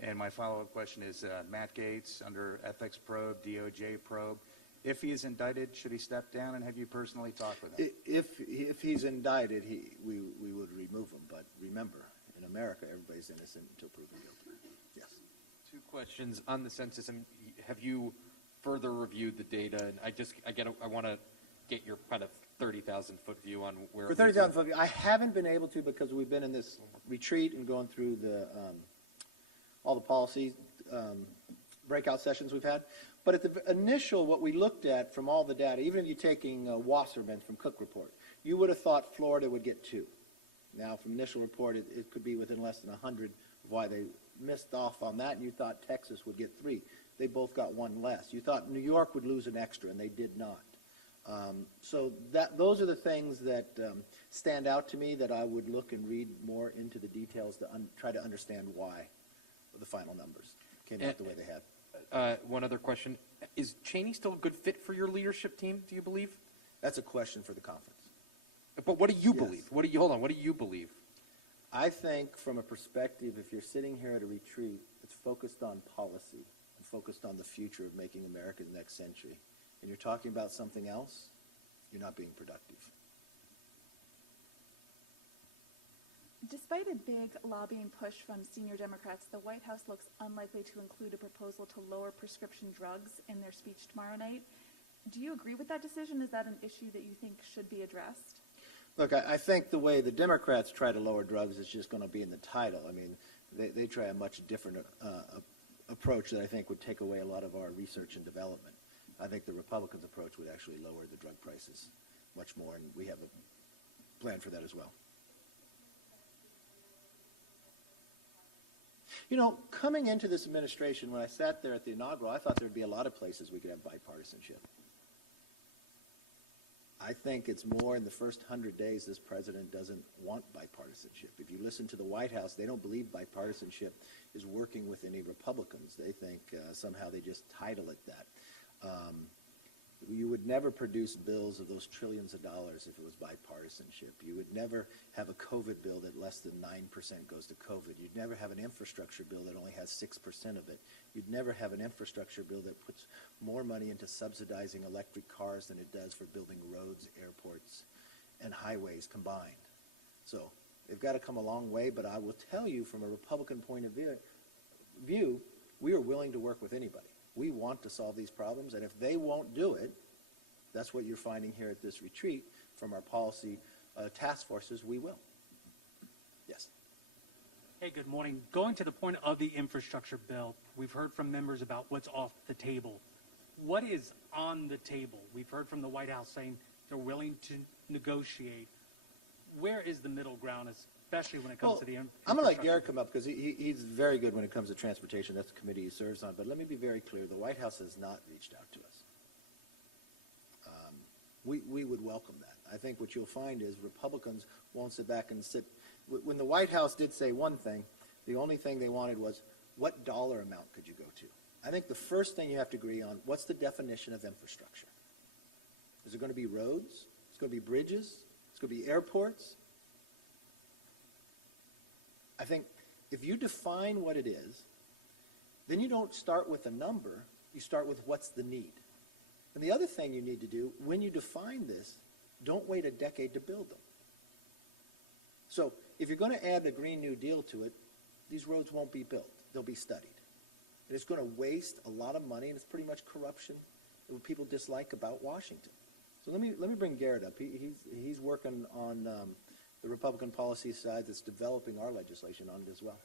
And my follow-up question is, Matt Gaetz, under ethics probe, DOJ probe, if he is indicted, should he step down, and have you personally talked with him? If he's indicted, we would remove him. But remember, in America, everybody's innocent until proven guilty. Yes. Two questions on the census. Have you further reviewed the data? And I want to get your kind of 30,000-foot view on where. For 30,000-foot view, I haven't been able to because we've been in this retreat and going through all the policy breakout sessions we've had. But at the initial, what we looked at from all the data, even if you're taking Wasserman from Cook Report, you would have thought Florida would get 2. Now, from initial report, it could be within less than 100 of why they missed off on that, and you thought Texas would get 3. They both got 1 less. You thought New York would lose an extra, and they did not. So those are the things that stand out to me that I would look and read more into the details to try to understand why the final numbers came out the way they had. One other question. Is Cheney still a good fit for your leadership team, do you believe? That's a question for the conference. But what do you believe? What do you believe? I think from a perspective, if you're sitting here at a retreat, it's focused on policy and focused on the future of making America the next century, and you're talking about something else, you're not being productive. Despite a big lobbying push from senior Democrats, the White House looks unlikely to include a proposal to lower prescription drugs in their speech tomorrow night. Do you agree with that decision? Is that an issue that you think should be addressed? Look, I think the way the Democrats try to lower drugs is just going to be in the title. I mean, they try a much different approach that I think would take away a lot of our research and development. I think the Republicans' approach would actually lower the drug prices much more, and we have a plan for that as well. You know, coming into this administration, when I sat there at the inaugural, I thought there would be a lot of places we could have bipartisanship. I think it's more in the first 100 days this president doesn't want bipartisanship. If you listen to the White House, they don't believe bipartisanship is working with any Republicans. They think somehow they just title it that. You would never produce bills of those trillions of dollars if it was bipartisanship. You would never have a COVID bill that less than 9% goes to COVID. You'd never have an infrastructure bill that only has 6% of it. You'd never have an infrastructure bill that puts more money into subsidizing electric cars than it does for building roads, airports, and highways combined. So they've got to come a long way, but I will tell you from a Republican point of view, we are willing to work with anybody. We want to solve these problems, and if they won't do it, that's what you're finding here at this retreat from our policy task forces, we will. Yes. Hey, good morning. Going to the point of the infrastructure bill, we've heard from members about what's off the table. What is on the table? We've heard from the White House saying they're willing to negotiate. Where is the middle ground, especially when it comes to the infrastructure? I'm going to let Garrett come up because he's very good when it comes to transportation. That's the committee he serves on. But let me be very clear. The White House has not reached out to us. We would welcome that. I think what you'll find is Republicans won't sit back and sit. When the White House did say one thing, the only thing they wanted was, what dollar amount could you go to? I think the first thing you have to agree on, what's the definition of infrastructure? Is it going to be roads? Is it going to be bridges? It's going to be airports. I think if you define what it is, then you don't start with a number, you start with what's the need. And the other thing you need to do, when you define this, don't wait a decade to build them. So if you're going to add the Green New Deal to it, these roads won't be built. They'll be studied. And it's going to waste a lot of money, and it's pretty much corruption that people dislike about Washington. So let me bring Garrett up. He's working on the Republican policy side that's developing our legislation on it as well.